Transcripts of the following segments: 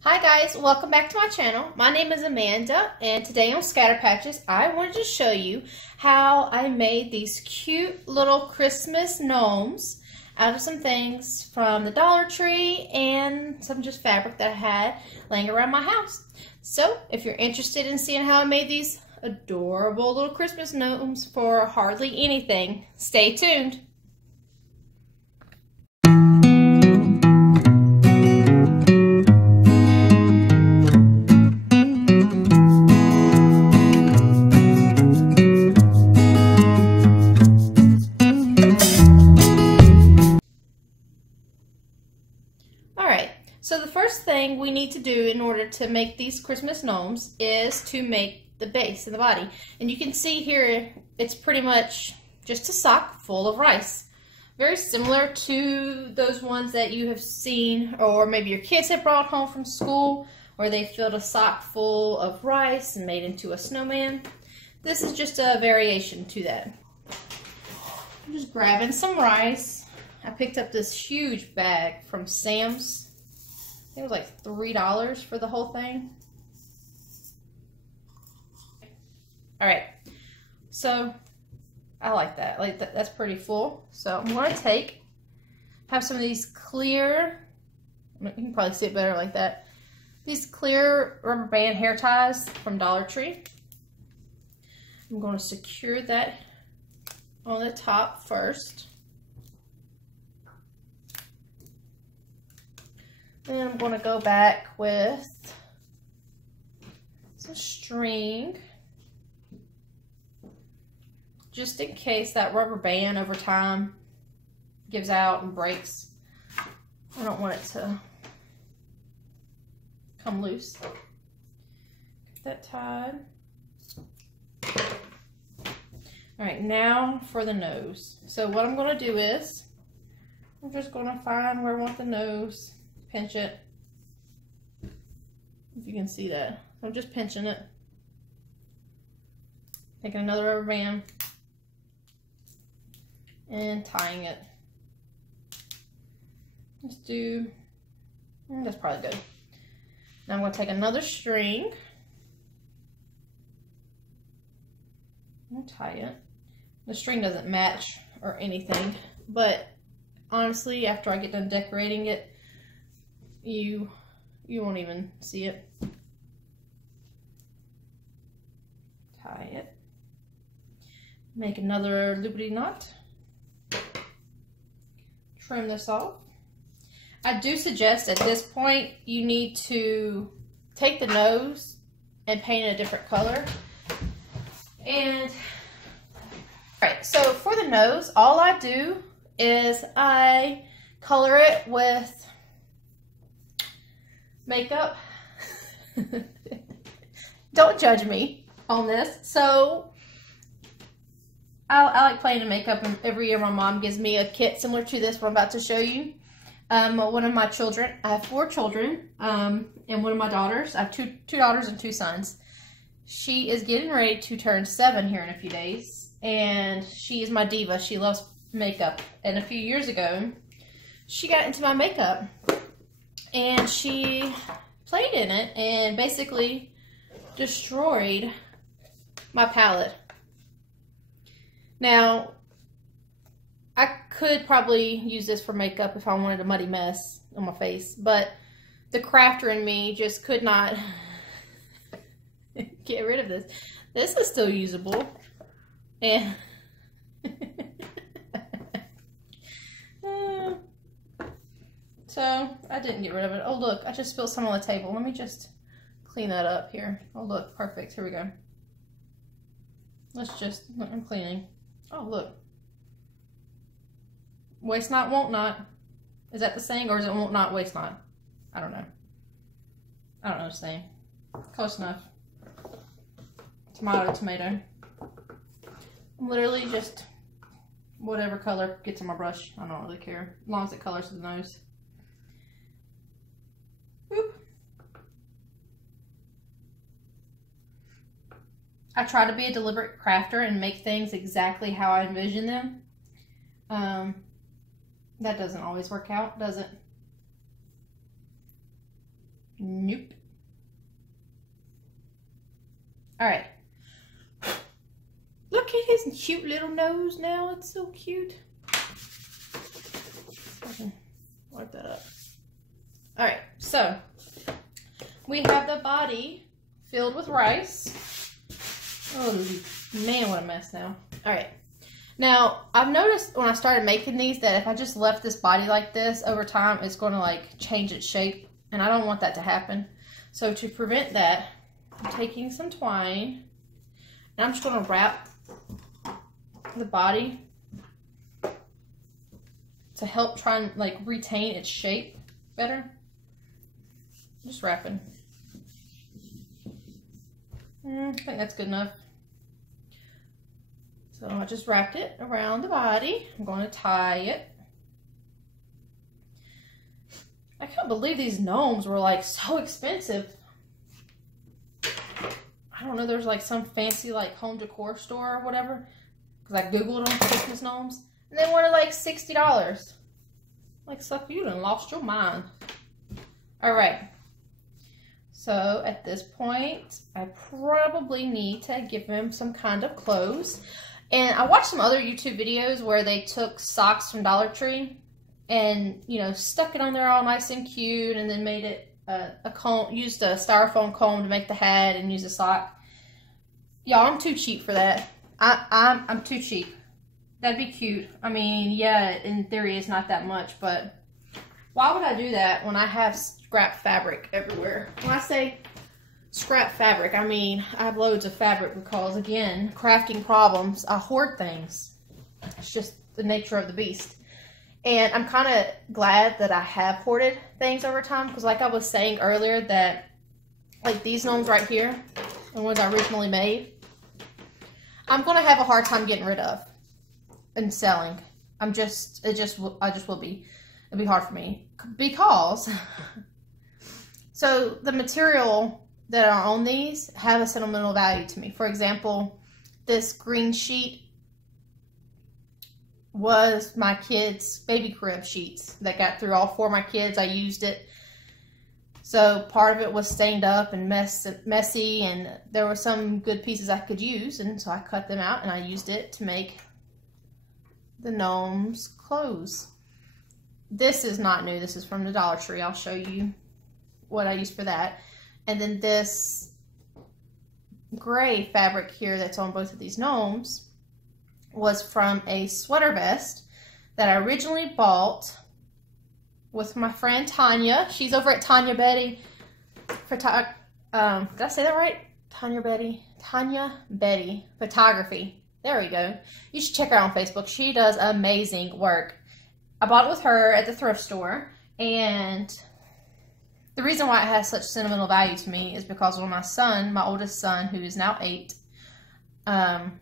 Hi guys, welcome back to my channel. My name is Amanda and today on Scatter Patches I wanted to show you how I made these cute little Christmas gnomes out of some things from the Dollar Tree and some just fabric that I had laying around my house. So if you're interested in seeing how I made these adorable little Christmas gnomes for hardly anything, stay tuned. So the first thing we need to do in order to make these Christmas gnomes is to make the base and the body. And you can see here, it's pretty much just a sock full of rice. Very similar to those ones that you have seen, or maybe your kids have brought home from school, where they filled a sock full of rice and made into a snowman. This is just a variation to that. I'm just grabbing some rice. I picked up this huge bag from Sam's. It was like $3 for the whole thing. All right, so I like that. That's pretty full. So I'm going to have some of these clear, you can probably see it better like that. These clear rubber band hair ties from Dollar Tree. I'm going to secure that on the top first. Then I'm going to go back with some string, just in case that rubber band over time gives out and breaks. I don't want it to come loose. Get that tied. All right, now for the nose. So what I'm going to do is, I'm just going to find where I want the nose. Pinch it, if you can see that. I'm just pinching it. Taking another rubber band and tying it. Let's do, that's probably good. Now I'm going to take another string and tie it. The string doesn't match or anything, but honestly, after I get done decorating it, you won't even see it. Tie it. Make another loopity knot. Trim this off. I do suggest at this point you need to take the nose and paint it a different color. And alright, so for the nose, all I do is I color it with makeup. Don't judge me on this. So I like playing in makeup, and every year my mom gives me a kit similar to this what I'm about to show you. One of my children, I have 4 children, and one of my daughters, I have two daughters and 2 sons. She is getting ready to turn 7 here in a few days, and she is my diva. She loves makeup, and a few years ago she got into my makeup and she played in it and basically destroyed my palette. Now, I could probably use this for makeup if I wanted a muddy mess on my face, but the crafter in me just could not get rid of this. This is still usable. And so I didn't get rid of it. Oh look, I just spilled some on the table. Let me just clean that up here. Oh look, perfect. Here we go. I'm cleaning. Oh look. Waste not, won't not. Is that the saying, or is it won't not, waste not? I don't know. I don't know the saying. Close enough. Tomato, tomato. I'm literally just whatever color gets on my brush. I don't really care, as long as it colors the nose. Boop. I try to be a deliberate crafter and make things exactly how I envision them. That doesn't always work out, does it? Nope. All right. Look at his cute little nose now. It's so cute. Okay, wipe that up. All right, so we have the body filled with rice. Oh man, what a mess now. All right. Now, I've noticed when I started making these that if I just left this body like this over time, it's going to like change its shape, and I don't want that to happen. So to prevent that, I'm taking some twine, and I'm just going to wrap the body to help try and like retain its shape better. Just wrapping. I think that's good enough. So I just wrapped it around the body. I'm going to tie it. I can't believe these gnomes were like so expensive. I don't know, there's like some fancy like home decor store or whatever. Because I googled them, Christmas gnomes. And they wanted like $60. Like, suck, you done lost your mind. Alright. So at this point, I probably need to give him some kind of clothes. And I watched some other YouTube videos where they took socks from Dollar Tree and, you know, stuck it on there all nice and cute, and then made it a comb, used a styrofoam comb to make the hat and use a sock. Y'all, I'm too cheap for that. I'm too cheap. That'd be cute. I mean, yeah, in theory it's not that much, but why would I do that when I have scrap fabric everywhere? When I say scrap fabric, I mean I have loads of fabric because, again, crafting problems, I hoard things. It's just the nature of the beast. And I'm kind of glad that I have hoarded things over time, because like I was saying earlier, that like these gnomes right here, the ones I originally made, I'm going to have a hard time getting rid of and selling. I just will be. It'll be hard for me because so the material that are on these have a sentimental value to me. For example, this green sheet was my kids' baby crib sheets that got through all 4 of my kids. I used it. So part of it was stained up and messy, and there were some good pieces I could use, and so I cut them out and I used it to make the gnomes' clothes. This is not new. This is from the Dollar Tree. I'll show you what I used for that. And then this gray fabric here that's on both of these gnomes was from a sweater vest that I originally bought with my friend Tanya. She's over at Tanya Betty. Did I say that right? Tanya Betty Photography. There we go. You should check her out on Facebook. She does amazing work. I bought it with her at the thrift store, and the reason why it has such sentimental value to me is because when my oldest son, who is now 8, on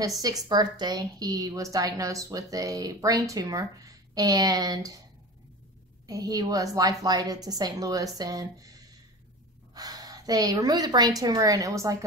his 6th birthday, he was diagnosed with a brain tumor, and he was life-flighted to St. Louis, and they removed the brain tumor, and it was like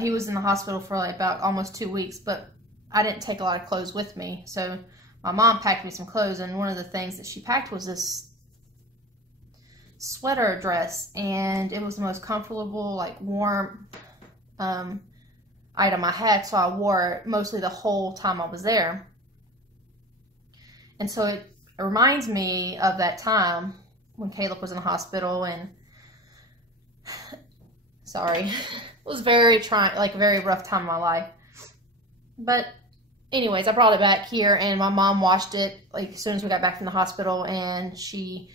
he was in the hospital for like about almost 2 weeks, but I didn't take a lot of clothes with me, so my mom packed me some clothes, and one of the things that she packed was this sweater dress, and it was the most comfortable, like warm item I had, so I wore it mostly the whole time I was there. And so it reminds me of that time when Caleb was in the hospital, and sorry, it was very very rough time in my life. But anyways, I brought it back here, and my mom washed it like as soon as we got back from the hospital, and she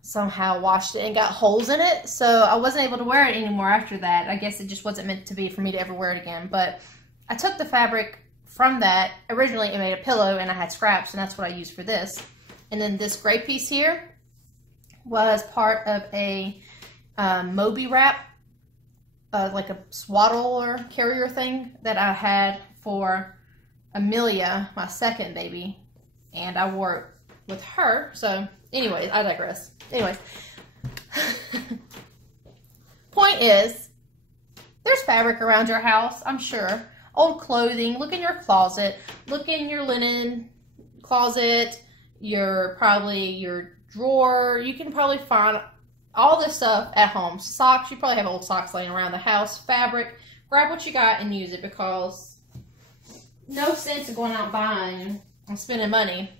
somehow washed it and got holes in it, so I wasn't able to wear it anymore after that. I guess it just wasn't meant to be for me to ever wear it again. But I took the fabric from that. Originally it made a pillow, and I had scraps, and that's what I used for this. And then this gray piece here was part of a Moby wrap, like a swaddler carrier thing that I had for Amelia, my second baby, and I wore it with her. So anyways, I digress. Anyways, point is, there's fabric around your house, I'm sure. Old clothing. Look in your closet. Look in your linen closet. Your drawer. You can probably find all this stuff at home. Socks, you probably have old socks laying around the house. Fabric, grab what you got and use it, because no sense of going out buying and spending money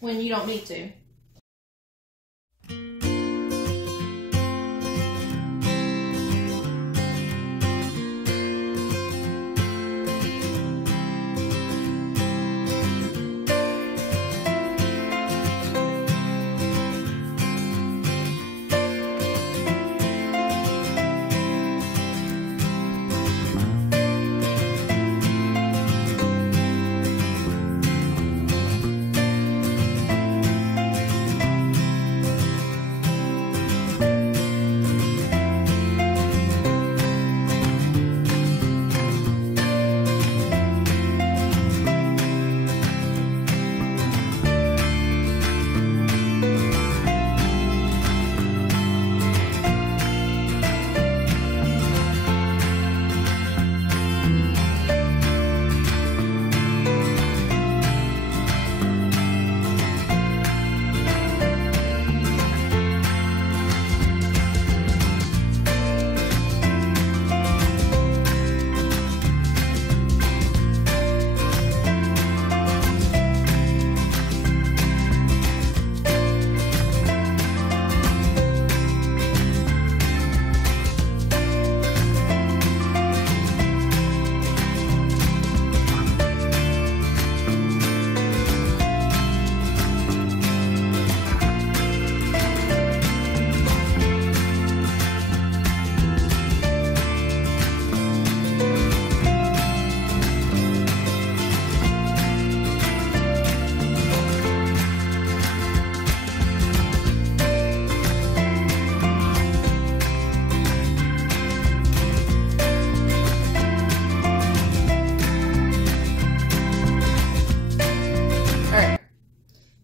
when you don't need to.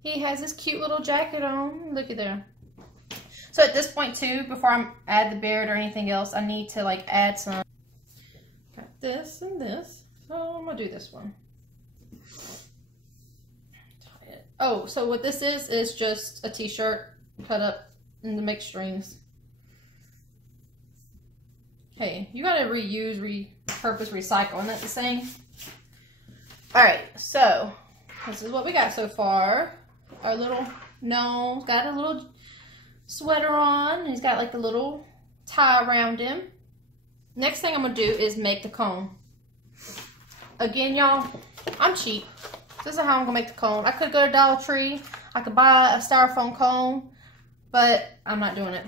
He has this cute little jacket on. Look at there. So at this point too, before I add the beard or anything else, I need to like add some. Got this and this. So I'm gonna do this one. Tie it. Oh, so what this is just a t-shirt cut up into mixed strings. Hey, you gotta reuse, repurpose, recycle. Isn't that the saying? Alright, so this is what we got so far. Our little gnome got a little sweater on. He's got like a little tie around him. Next thing I'm going to do is make the cone. Again, y'all, I'm cheap. This is how I'm going to make the cone. I could go to Dollar Tree. I could buy a styrofoam cone, but I'm not doing it.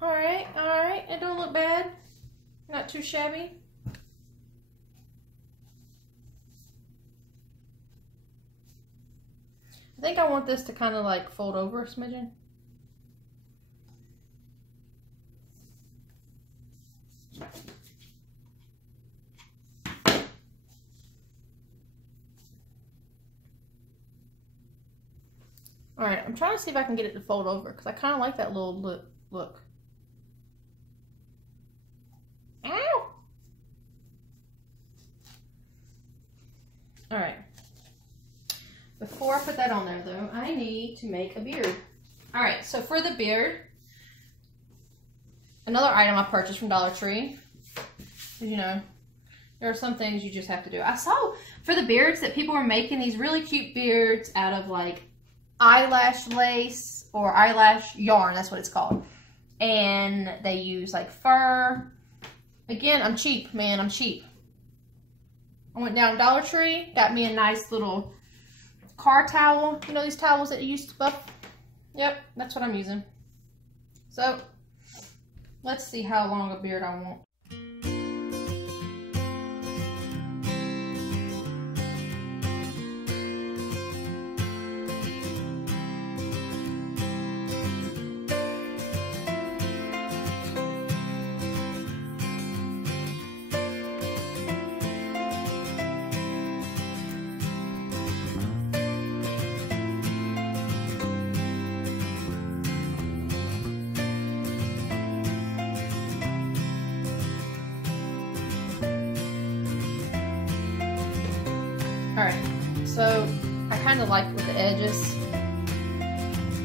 All right. It don't look bad. Not too shabby. I think I want this to kind of like fold over a smidgen. All right, I'm trying to see if I can get it to fold over because I kind of like that little look. Ow! All right. Before I put that on there though, I need to make a beard. All right, so for the beard, another item I purchased from Dollar Tree. You know, there are some things you just have to do. I saw for the beards that people were making these really cute beards out of like eyelash lace or eyelash yarn, that's what it's called. And they use like fur. Again, I'm cheap, man, I'm cheap. I went down to Dollar Tree, got me a nice little car towel. You know these towels that you used to buff? Yep, that's what I'm using. So, let's see how long a beard I want. Alright, so I kind of like with the edges.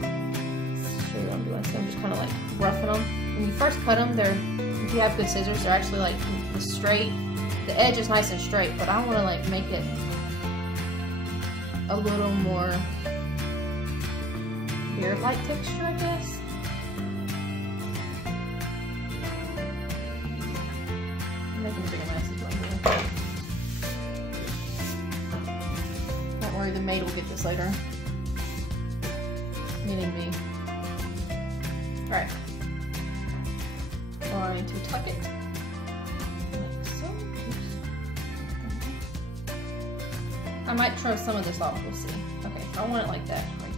Let's show you what I'm doing. So I'm just kind of like roughing them. When you first cut them, if you have good scissors, they're actually like straight. The edge is nice and straight, but I want to like make it a little more beard-like texture, I guess. I'm making a bigger mess is what I'm doing. Don't worry, the maid will get this later. Meaning me. Alright. Going to tuck it. Like so. I might trim some of this off, we'll see. Okay, I want it like that right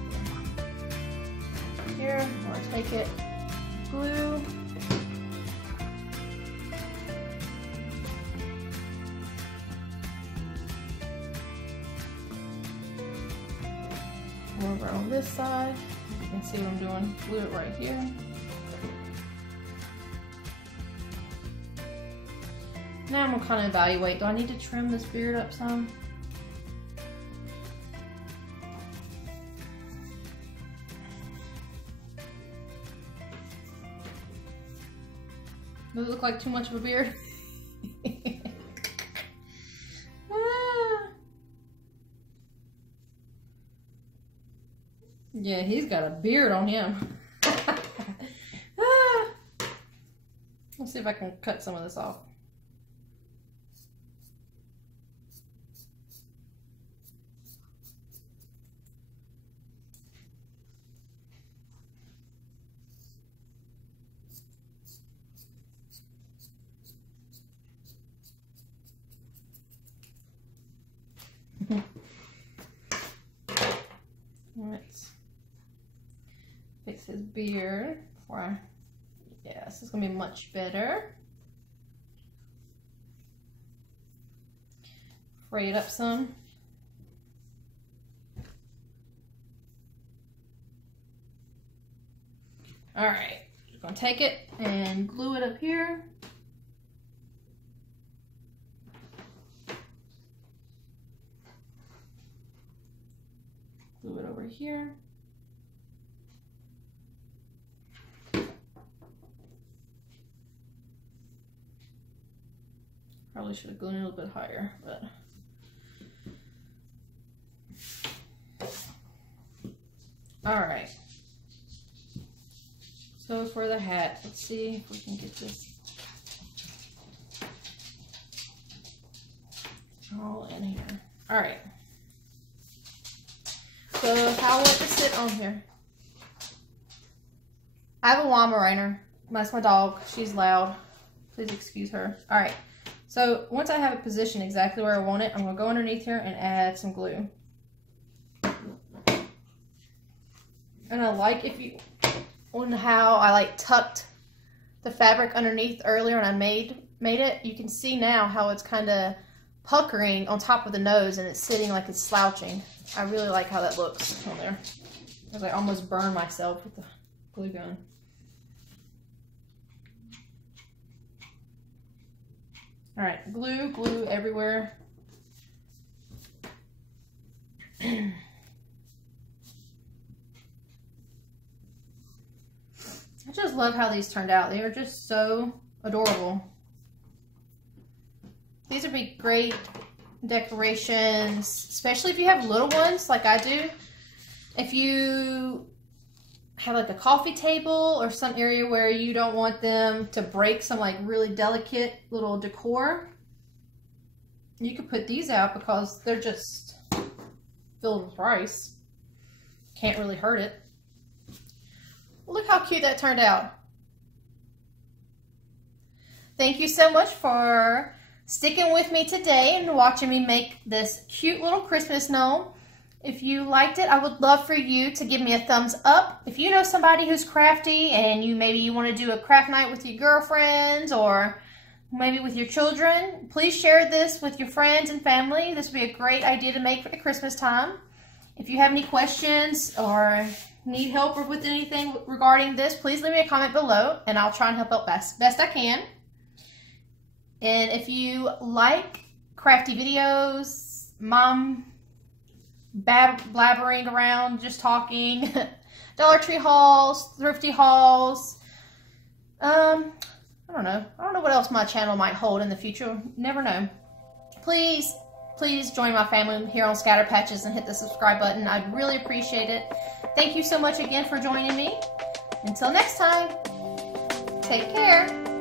here. Here, I'm gonna take it, glue. Over on this side, you can see what I'm doing. Glue it right here. Now I'm gonna kind of evaluate. Do I need to trim this beard up some? Does it look like too much of a beard? Yeah, he's got a beard on him. Let's see if I can cut some of this off. Let's fix his beard before I, yeah, this is gonna be much better. Fray it up some. All right, just gonna take it and glue it up here. Glue it over here. Probably should have glued it a little bit higher, but. All right. So for the hat, let's see if we can get this all in here. All right. So how I want it to sit on here. I have a Wama Rainer. That's my dog. She's loud. Please excuse her. All right. So once I have it positioned exactly where I want it, I'm going to go underneath here and add some glue. And I like if you, on how I like tucked the fabric underneath earlier and I made it, you can see now how it's kind of puckering on top of the nose and it's sitting like it's slouching. I really like how that looks on there. Because I almost burned myself with the glue gun. All right, glue everywhere. I just love how these turned out. They are just so adorable. These would be great decorations, especially if you have little ones like I do. If you have like a coffee table or some area where you don't want them to break some like really delicate little decor, you could put these out because they're just filled with rice. Can't really hurt it. Look how cute that turned out. Thank you so much for sticking with me today and watching me make this cute little Christmas gnome. If you liked it, I would love for you to give me a thumbs up. If you know somebody who's crafty and maybe you want to do a craft night with your girlfriends or maybe with your children, please share this with your friends and family. This would be a great idea to make for the Christmas time. If you have any questions or need help with anything regarding this, please leave me a comment below and I'll try and help out best I can. And if you like crafty videos, mom blabbering around, just talking, Dollar Tree hauls, thrifty hauls, I don't know what else my channel might hold in the future. Never know. Please join my family here on Scatter Patches and hit the subscribe button. I'd really appreciate it. Thank you so much again for joining me. Until next time, take care.